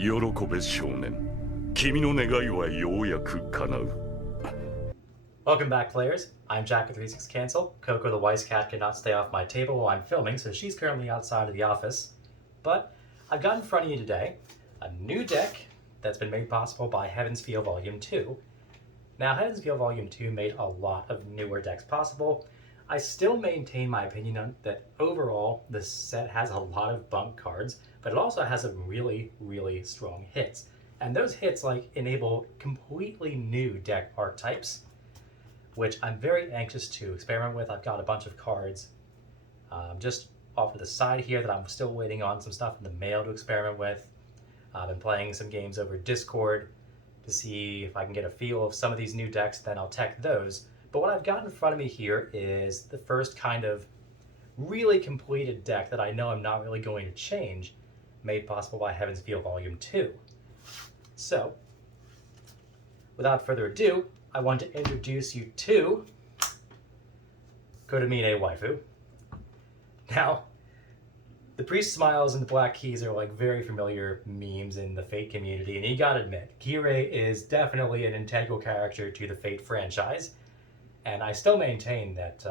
喜べ少年。君の願いはようやく叶う。 Welcome back, players. I'm Jack with 36 Cancel. Coco the Weiss cat cannot stay off my table while I'm filming, so she's currently outside of the office. But I've got in front of you today a new deck that's been made possible by Heaven's Feel Volume 2. Now, Heaven's Feel Volume 2 made a lot of newer decks possible. I still maintain my opinion on that overall the set has a lot of bunk cards, but it also has some really, really strong hits. And those hits enable completely new deck archetypes, which I'm very anxious to experiment with. I've got a bunch of cards just off to the side here that I'm still waiting on some stuff in the mail to experiment with. I've been playing some games over Discord to see if I can get a feel of some of these new decks, then I'll tech those. But what I've got in front of me here is the first kind of really completed deck that I know I'm not really going to change, made possible by Heaven's Feel Volume 2. So, without further ado, I want to introduce you to Kodamine Waifu. Now, the Priest Smiles and the Black Keys are very familiar memes in the Fate community, and you gotta admit, Kirei is definitely an integral character to the Fate franchise, and I still maintain that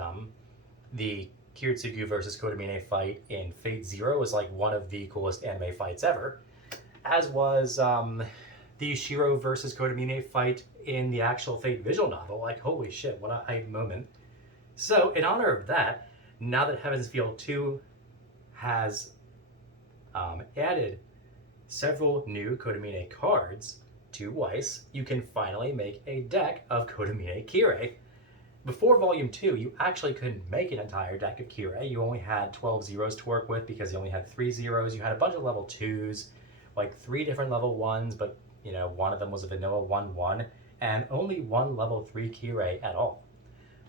the Kiritsugu versus Kodamine fight in Fate Zero is one of the coolest anime fights ever, as was the Shirou versus Kodamine fight in the actual Fate visual novel. Holy shit, what a hype moment. So, in honor of that, now that Heaven's Feel 2 has added several new Kodamine cards to Weiss, you can finally make a deck of Kodamine Kirei. Before Volume 2, you actually couldn't make an entire deck of Kirei. You only had 12 zeros to work with because you only had 3 zeros. You had a bunch of level 2s, 3 different level 1s, but one of them was a vanilla 1-1, and only one level 3 Kirei at all.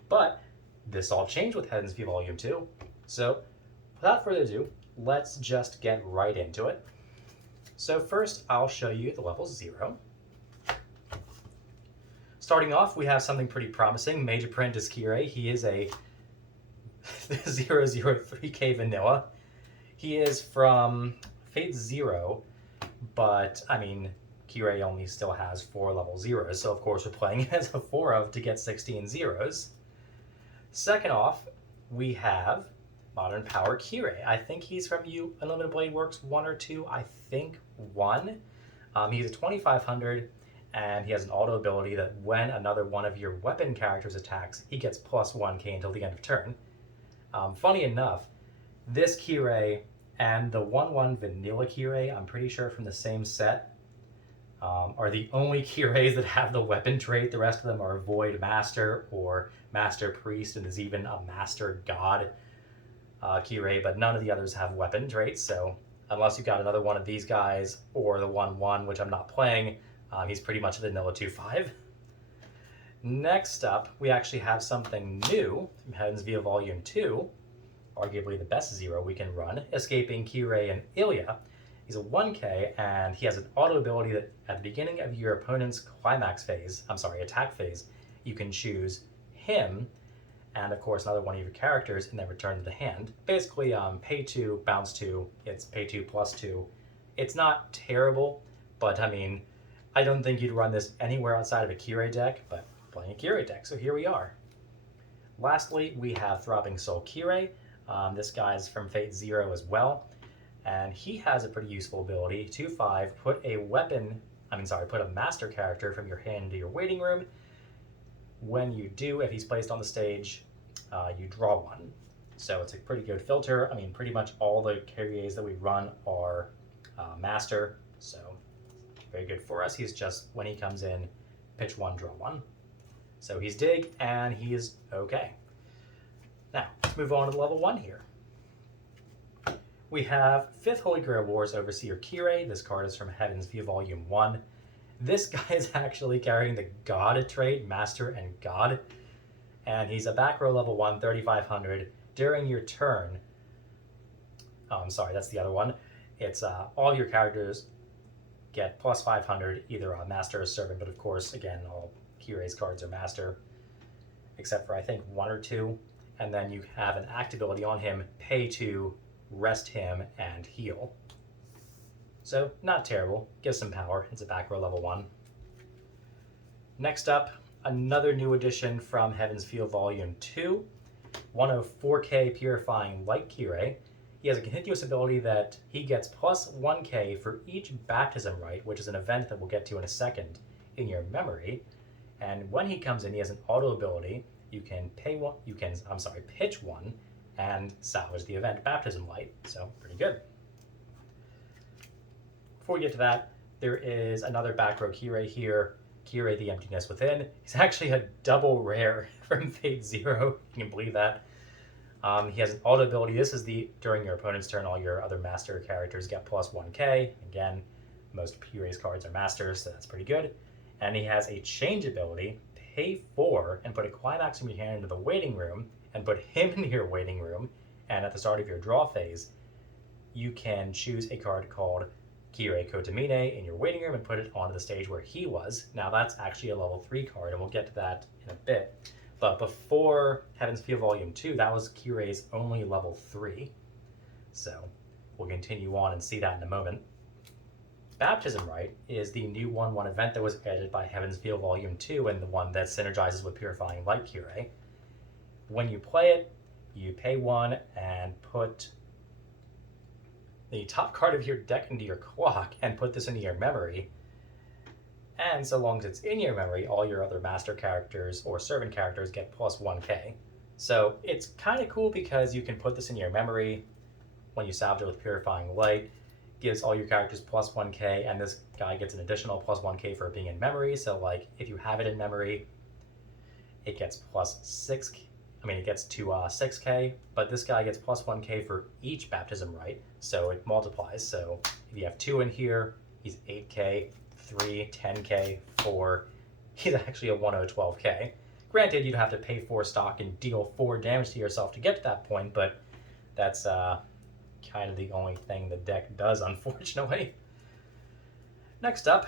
But this all changed with Heaven's Feel Volume 2. So, without further ado, let's just get right into it. So first, I'll show you the level 0. Starting off, we have something pretty promising. Major Apprentice Kirei. He is a 003K vanilla. He is from Fate Zero, but Kirei only still has 4 level zeros, so of course we're playing as a 4 of to get 16 zeros. Second off, we have Modern Power Kirei. I think he's from Unlimited Blade Works 1 or 2, I think 1. He's a 2500, and he has an auto ability that when another one of your weapon characters attacks, he gets plus 1k until the end of turn. Funny enough, this Kirei and the 1-1 Vanilla Kirei, I'm pretty sure from the same set, are the only Kireis that have the weapon trait. The rest of them are Void Master or Master Priest, and there's even a Master God Kirei, but none of the others have weapon traits, so unless you got another one of these guys or the 1-1, which I'm not playing, he's pretty much a vanilla 2-5. Next up, we actually have something new from Heaven's Feel Volume 2, arguably the best zero we can run, Escaping Kirei and Ilya. He's a 1k, and he has an auto ability that at the beginning of your opponent's attack phase, you can choose him, and of course another one of your characters, and then return to the hand. Basically, pay 2, bounce 2, it's pay 2 plus 2. It's not terrible, but I don't think you'd run this anywhere outside of a Kirei deck, but playing a Kirei deck, so here we are. Lastly, we have Throbbing Soul Kirei. This guy's from Fate Zero as well. And he has a pretty useful ability, 2-5, put a master character from your hand into your waiting room. When you do, if he's placed on the stage, you draw one. So it's a pretty good filter. Pretty much all the Kireis that we run are master, so very good for us. He's just, when he comes in, pitch 1, draw 1. So he's dig, and he is okay. Now, let's move on to level 1 here. We have 5th Holy Grail Wars Overseer Kirei. This card is from Heaven's View Volume 1. This guy is actually carrying the God trait, Master and God. And he's a back row level 1, 3500. During your turn, that's the other one. It's all your characters get plus 500, either a Master or Servant, but of course, again, all Kirei's cards are Master, except for I think 1 or 2. And then you have an act ability on him, pay 2, rest him, and heal. So not terrible, gives some power. It's a back row level 1. Next up, another new addition from Heaven's Feel Volume 2, 104k Purifying Light Kirei. He has a continuous ability that he gets plus 1k for each baptism rite, which is an event that we'll get to in a second, in your memory. And when he comes in, he has an auto ability. You can pitch one and salvage the event Baptism Light. So pretty good. Before we get to that, there is another back row Kirei here. Kirei the Emptiness Within. He's actually a double rare from Fate Zero. You can believe that. He has an auto ability. This is during your opponent's turn, all your other master characters get plus 1k. Again, most Kirei's cards are masters, so that's pretty good. And he has a change ability. Pay 4 and put a climax from your hand into the waiting room and put him in your waiting room. And at the start of your draw phase, you can choose a card called Kirei Kotomine in your waiting room and put it onto the stage where he was. Now that's actually a level 3 card, and we'll get to that in a bit. But before Heaven's Feel Volume 2, that was Kirei's only level 3. So we'll continue on and see that in a moment. Baptism Rite is the new 1/1 event that was added by Heaven's Feel Volume 2 and the one that synergizes with Purifying Light Kirei. When you play it, you pay 1 and put the top card of your deck into your clock and put this into your memory. And so long as it's in your memory, all your other master characters or servant characters get plus 1k. So it's kind of cool because you can put this in your memory when you salvage it with Purifying Light. Gives all your characters plus 1k, and this guy gets an additional plus 1k for being in memory. So like if you have it in memory, it gets plus 6. It gets to 6k, but this guy gets plus 1k for each baptism rite, so it multiplies. So if you have 2 in here, he's 8k, 3, 10k, 4. He's actually a 1012k. Granted, you'd have to pay 4 stock and deal 4 damage to yourself to get to that point, but that's kind of the only thing the deck does, unfortunately. Next up,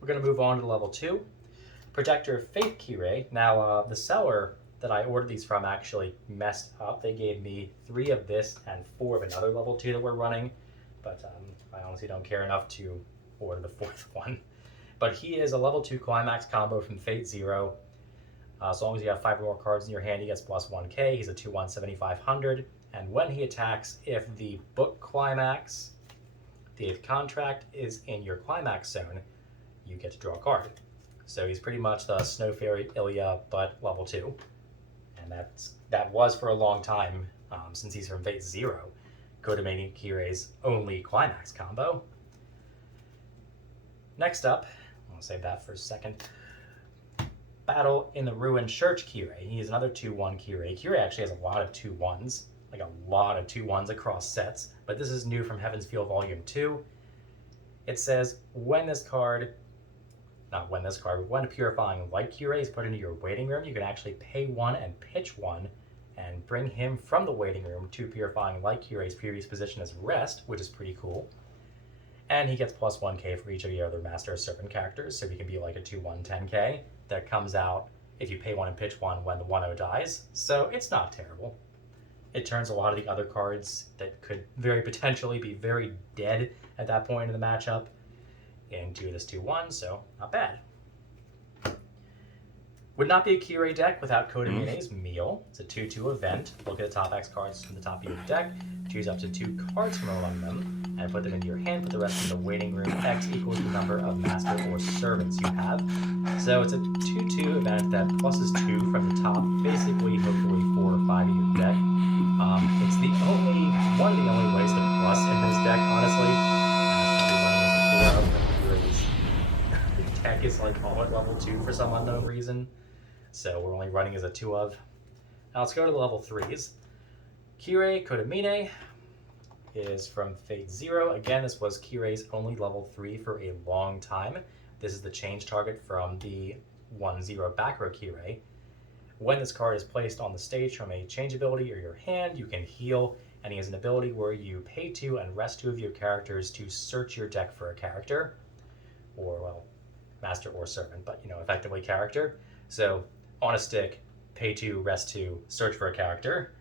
we're going to move on to level 2. Protector of Faith Kirei. Now, the seller that I ordered these from actually messed up. They gave me 3 of this and 4 of another level 2 that we're running, but I honestly don't care enough to order the 4th one. But he is a level 2 climax combo from Fate Zero. As long as you have 5 or more cards in your hand, he gets plus 1k. He's a 2/1 7500. And when he attacks, if the book climax, the 8th contract, is in your climax zone, you get to draw a card. So he's pretty much the Snow Fairy Emiya, but level 2. And that was for a long time, since he's from Fate Zero, Kotomine Kirei's only climax combo. Next up, I'll save that for a second. Battle in the Ruined Church Kirei. He is another 2/1 Kirei. Kirei actually has a lot of 2/1s, like a lot of 2/1s across sets, but this is new from Heaven's Feel Volume 2. It says, when a Purifying Light Kirei is put into your waiting room, you can actually pay 1 and pitch 1 and bring him from the waiting room to Purifying Light Kirei's previous position as rest, which is pretty cool. And he gets plus 1k for each of your other Master Servant characters, so he can be like a 2/1 10k that comes out if you pay 1 and pitch 1 when the 1/0 dies. So it's not terrible. It turns a lot of the other cards that could very potentially be very dead at that point in the matchup into this 2/1, so not bad. Would not be a Kirei deck without Kotomine's Meal. It's a 2/2 event. Look at the top X cards from the top of your deck, choose up to 2 cards from among them, and put them into your hand. Put the rest in the waiting room. X equals the number of master or servants you have. So it's a 2/2 event that pluses 2 from the top, basically, hopefully 4 or 5 of your deck. It's one of the only ways to plus in this deck, honestly. The deck is like all at level 2 for some unknown reason, so we're only running as a 2 of. Now let's go to the level 3s. Kirei Kotomine is from Fate Zero. Again, this was Kirei's only level 3 for a long time. This is the change target from the 1/0 back row Kirei. When this card is placed on the stage from a change ability or your hand, you can heal, and he has an ability where you pay 2 and rest 2 of your characters to search your deck for a character, or, well, master or servant, but, effectively character. So, on a stick, pay 2, rest 2, search for a character.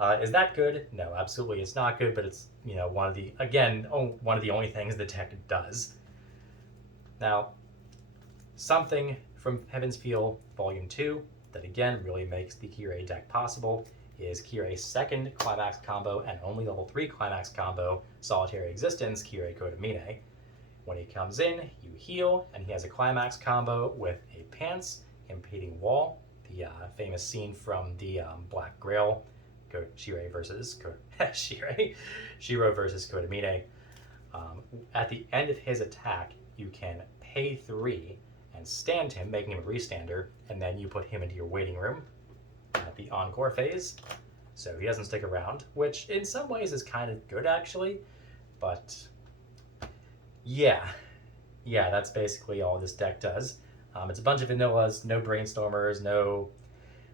Is that good? No, absolutely it's not good, but it's, one of the, again, one of the only things the deck does. Now, something from Heaven's Feel Volume 2 that again really makes the Kirei deck possible is Kirei's second Climax combo and only level 3 Climax combo, Solitary Existence, Kirei Kodamine. When he comes in, you heal, and he has a Climax combo with a Pants, Impeding Wall, the famous scene from the Black Grail, Shirou versus Kodamine. At the end of his attack, you can pay 3 and stand him, making him a restander, and then you put him into your waiting room at the encore phase, so he doesn't stick around, which in some ways is kind of good actually, but yeah, that's basically all this deck does. It's a bunch of vanillas, no brainstormers, no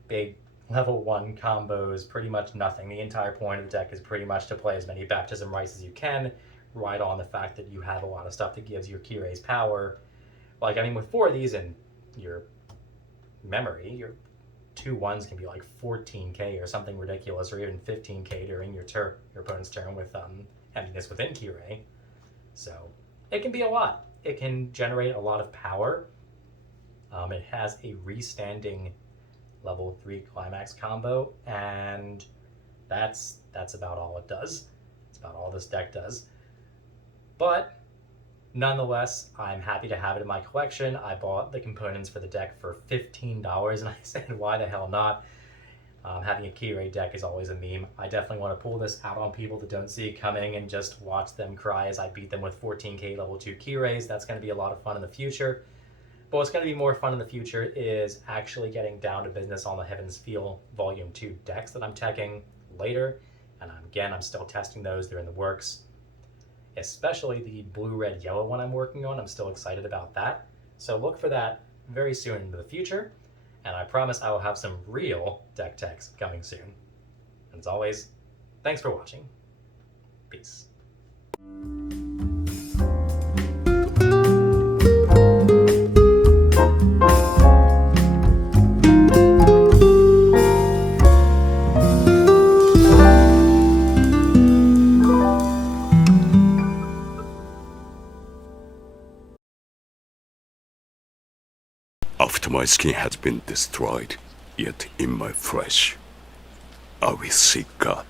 big level 1 combos, pretty much nothing. The entire point of the deck is pretty much to play as many Baptism Rites as you can, ride on the fact that you have a lot of stuff that gives your Kirei's power. Like, I mean, with 4 of these in your memory, your 2 1s can be like 14k or something ridiculous, or even 15k during your opponent's turn with Emptiness Within Kirei. So it can be a lot. It can generate a lot of power. It has a restanding level 3 Climax combo, and that's about all it does. It's about all this deck does. But nonetheless, I'm happy to have it in my collection. I bought the components for the deck for $15, and I said, why the hell not? Having a Kirei deck is always a meme. I definitely want to pull this out on people that don't see it coming and just watch them cry as I beat them with 14k level 2 Kireis. That's going to be a lot of fun in the future. But what's going to be more fun in the future is actually getting down to business on the Heaven's Feel Volume 2 decks that I'm teching later. And again, I'm still testing those. They're in the works. Especially the blue, red, yellow one I'm working on. I'm still excited about that. So look for that very soon into the future. And I promise I will have some real deck techs coming soon. And as always, thanks for watching. Peace. After my skin has been destroyed, yet in my flesh, I will seek God.